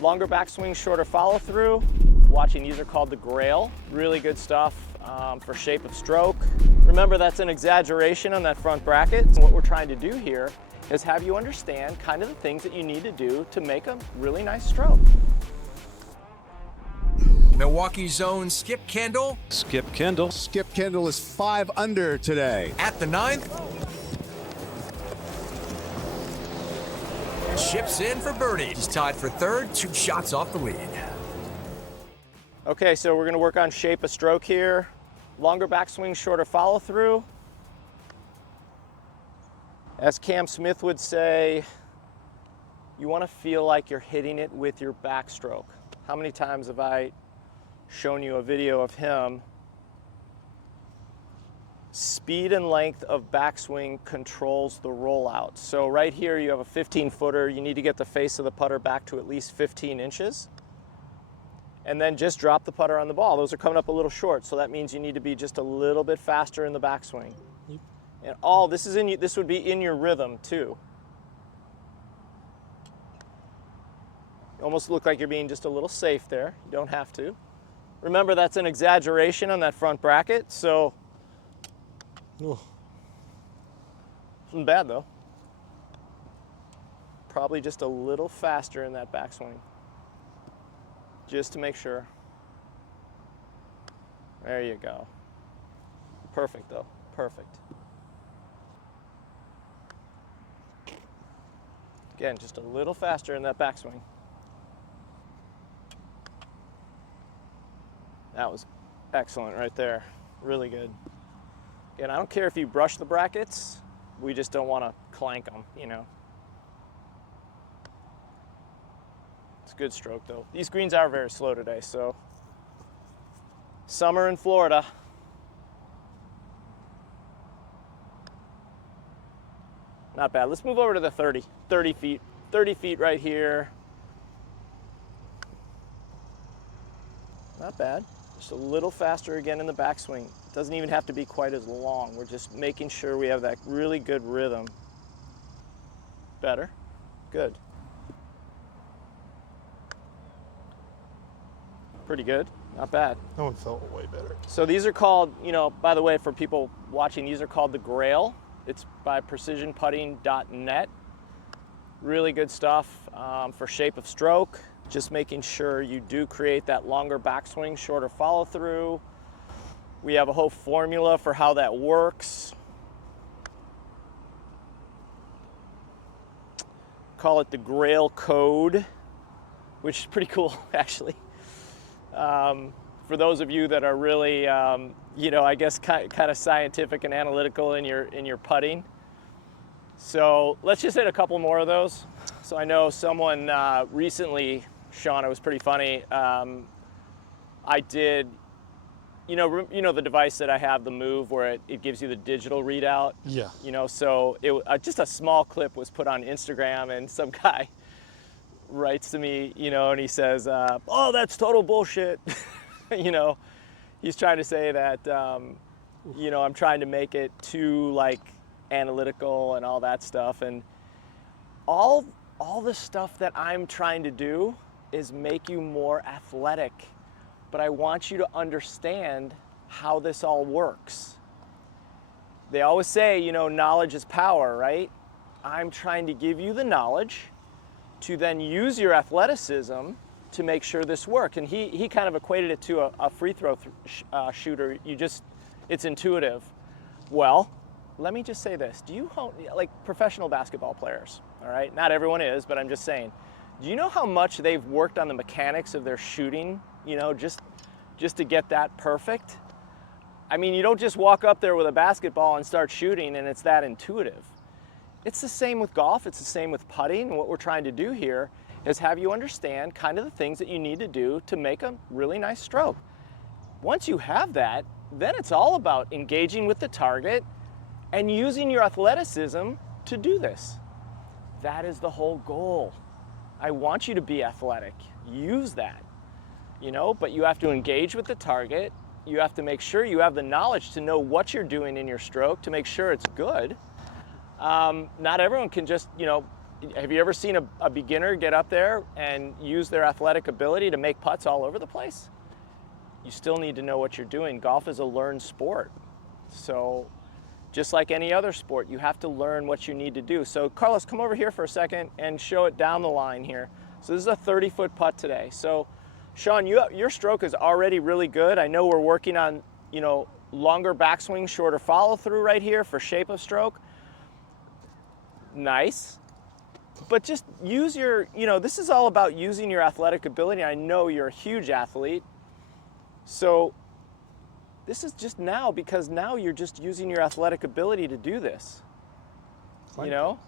Longer backswing, shorter follow through. Watching, these are called the Grail. Really good stuff for shape of stroke. Remember, that's an exaggeration on that front bracket. So what we're trying to do here is have you understand kind of the things that you need to do to make a really nice stroke. Milwaukee's own Skip Kendall. Skip Kendall. Skip Kendall is 5 under today. At the 9th. Chips in for birdie. He's tied for 3rd, 2 shots off the lead. Okay, so we're gonna work on shape of stroke here. Longer backswing, shorter follow through. As Cam Smith would say, you wanna feel like you're hitting it with your backstroke. How many times have I shown you a video of him? Speed and length of backswing controls the rollout. So right here you have a 15-footer. You need to get the face of the putter back to at least 15 inches. And then just drop the putter on the ball. Those are coming up a little short, so that means you need to be just a little bit faster in the backswing. And all this is this would be in your rhythm too. You almost look like you're being just a little safe there. You don't have to. Remember, that's an exaggeration on that front bracket, so isn't bad though. Probably just a little faster in that backswing. Just to make sure. There you go. Perfect though, perfect. Again, just a little faster in that backswing. That was excellent right there, really good. Again, I don't care if you brush the brackets, we just don't want to clank them, you know. It's a good stroke though. These greens are very slow today, so summer in Florida. Not bad. Let's move over to the 30 feet. 30 feet right here. Not bad. Just a little faster again in the backswing. It doesn't even have to be quite as long. We're just making sure we have that really good rhythm. Better. Good. Pretty good. Not bad. That one felt way better. So these are called, you know, by the way, for people watching, these are called the Grail. It's by precisionputting.net. Really good stuff for shape of stroke. Just making sure you do create that longer backswing, shorter follow through. We have a whole formula for how that works. Call it the Grail code, which is pretty cool actually. For those of you that are really, you know, I guess kind of scientific and analytical in your putting. So let's just hit a couple more of those. So I know someone recently, Sean, it was pretty funny. I did, you know the device that I have, the Move, where it gives you the digital readout. Yeah. You know, so just a small clip was put on Instagram, and some guy writes to me, you know, and he says, "Oh, that's total bullshit." You know, he's trying to say that, you know, I'm trying to make it too like analytical and all that stuff, and all the stuff that I'm trying to do is make you more athletic, but I want you to understand how this all works. They always say, you know, knowledge is power, right? I'm trying to give you the knowledge to then use your athleticism to make sure this works. And he kind of equated it to a free throw shooter. It's intuitive. Well, let me just say this. Do you, like professional basketball players, all right? Not everyone is, but I'm just saying. Do you know how much they've worked on the mechanics of their shooting, you know, just to get that perfect? I mean, you don't just walk up there with a basketball and start shooting and it's that intuitive. It's the same with golf, it's the same with putting. And what we're trying to do here is have you understand kind of the things that you need to do to make a really nice stroke. Once you have that, then it's all about engaging with the target and using your athleticism to do this. That is the whole goal. I want you to be athletic. Use that, you know, but you have to engage with the target. You have to make sure you have the knowledge to know what you're doing in your stroke to make sure it's good. Not everyone can just, you know, have you ever seen a beginner get up there and use their athletic ability to make putts all over the place? You still need to know what you're doing. Golf is a learned sport. So just like any other sport, you have to learn what you need to do. So Carlos, come over here for a second and show it down the line here. So this is a 30-foot putt today. So Sean, your stroke is already really good. I know we're working on, you know, longer backswing, shorter follow through right here for shape of stroke. Nice. But just use your, you know, this is all about using your athletic ability. I know you're a huge athlete. So this is just now, because now you're just using your athletic ability to do this. You know?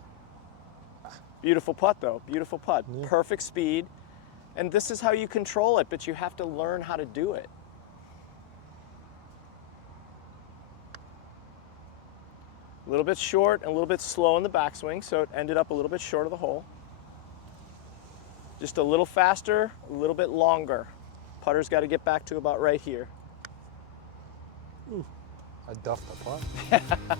Beautiful putt though, beautiful putt. Yeah. Perfect speed. And this is how you control it, but you have to learn how to do it. A little bit short and a little bit slow in the backswing, so it ended up a little bit short of the hole. Just a little faster, a little bit longer. Putter's got to get back to about right here. Ooh, I duffed the putt.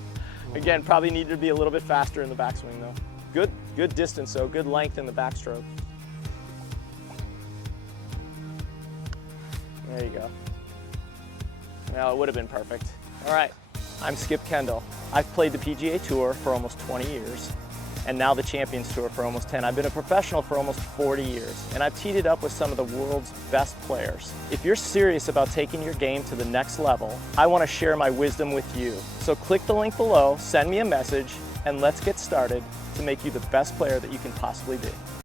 Again, probably needed to be a little bit faster in the backswing though. Good distance though, good length in the backstroke. There you go. Well, it would have been perfect. All right, I'm Skip Kendall. I've played the PGA Tour for almost 20 years, and now the Champions Tour for almost 10. I've been a professional for almost 40 years, and I've teed it up with some of the world's best players. If you're serious about taking your game to the next level, I want to share my wisdom with you. So click the link below, send me a message, and let's get started to make you the best player that you can possibly be.